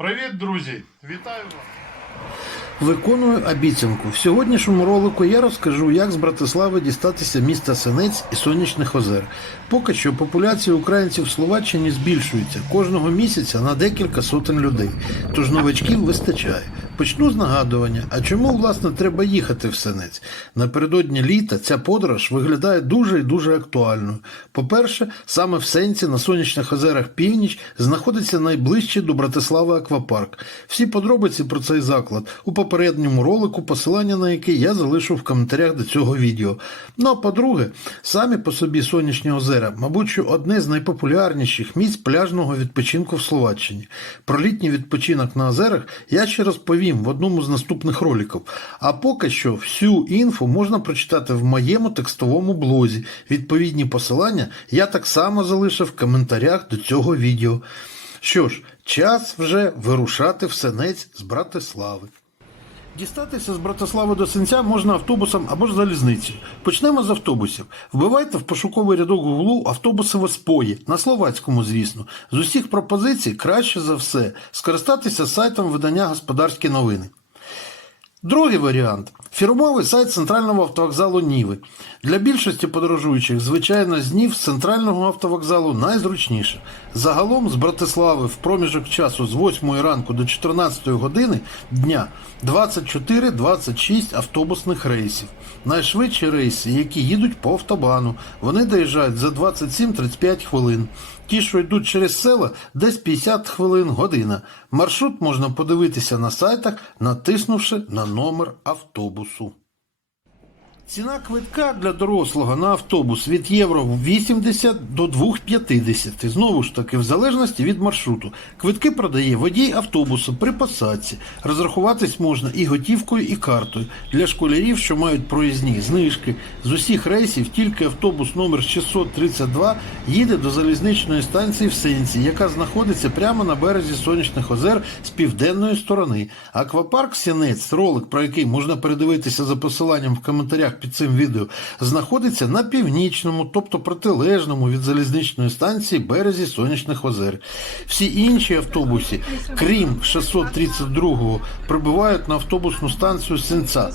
Привіт, друзі! Вітаю вас! Виконую обіцянку. В сьогоднішньому ролику я розкажу, як з Братислави дістатися міста Сенець і Сонячних озер. Поки що популяція українців в Словаччині збільшується кожного місяця на декілька сотень людей, тож новачків вистачає. Почну з нагадування, а чому власне треба їхати в Сенець? Напередодні літа ця подорож виглядає дуже і дуже актуальною. По-перше, саме в Сенці на сонячних озерах північ знаходиться найближчий до Братислави аквапарк. Всі подробиці про цей заклад у попередньому ролику, посилання на який я залишу в коментарях до цього відео. Ну а по-друге, самі по собі сонячні озера, мабуть, що одне з найпопулярніших місць пляжного відпочинку в Словаччині. Про літній відпочинок на озерах я ще розповім в одному з наступних роликів. А поки що всю інфу можна прочитати в моєму текстовому блозі. Відповідні посилання я так само залишив в коментарях до цього відео. Що ж, час вже вирушати в сенець з Братислави. Дістатися з Братислави до Сенця можна автобусом або ж залізницею. Почнемо з автобусів. Вбивайте в пошуковий рядок Гуглу автобусове спої, на словацькому, звісно. З усіх пропозицій краще за все скористатися сайтом видання Господарські новини. Другий варіант фірмовий сайт центрального автовокзалу Ніви. Для більшості подорожуючих, звичайно, з Нів центрального автовокзалу найзручніше. Загалом з Братислави в проміжок часу з 8 ранку до 14 години дня 24-26 автобусних рейсів. Найшвидші рейси, які їдуть по автобану, вони доїжджають за 27-35 хвилин. Ті, що йдуть через села, десь 50 хвилин година. Маршрут можна подивитися на сайтах, натиснувши на номер автобусу. Ціна квитка для дорослого на автобус від євро 80 до 2,50. Знову ж таки, в залежності від маршруту. Квитки продає водій автобусу при посадці. Розрахуватись можна і готівкою, і картою. Для школярів, що мають проїзні знижки. З усіх рейсів тільки автобус номер 632 їде до залізничної станції в Сенці, яка знаходиться прямо на березі сонячних озер з південної сторони. Аквапарк Сінець, ролик, про який можна передивитися за посиланням в коментарях під цим відео, знаходиться на північному, тобто протилежному від залізничної станції березі сонячних озер. Всі інші автобуси, крім 632-го, прибувають на автобусну станцію Сенца.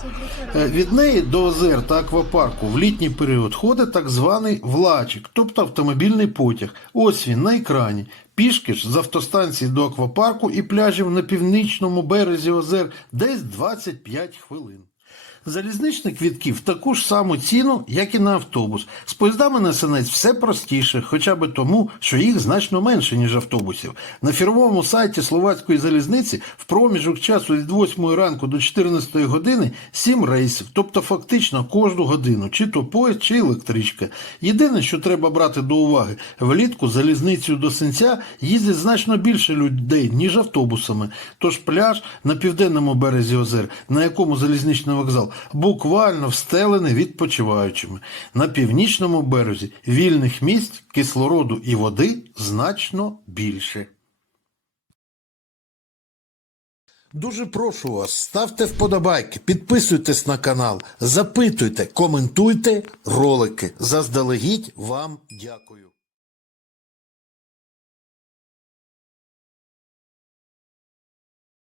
Е, Від неї до озер та аквапарку в літній період ходить так званий влачик, тобто автомобільний потяг. Ось він на екрані. Пішки ж з автостанції до аквапарку і пляжів на північному березі озер десь 25 хвилин. Залізничні квітки в таку ж саму ціну, як і на автобус. З поїздами на сенець все простіше, хоча б тому, що їх значно менше, ніж автобусів. На фірмовому сайті словацької залізниці в проміжок часу від 8 ранку до 14 години 7 рейсів, тобто фактично кожну годину, чи то поїзд, чи електричка. Єдине, що треба брати до уваги, влітку залізницею до сенця їздять значно більше людей, ніж автобусами. Тож пляж на південному березі озер, на якому залізничний вокзал, буквально встелений відпочиваючими. На північному березі вільних місць, кислороду і води значно більше. Дуже прошу вас, ставте вподобайки, підписуйтесь на канал, запитуйте, коментуйте ролики. Заздалегідь вам дякую.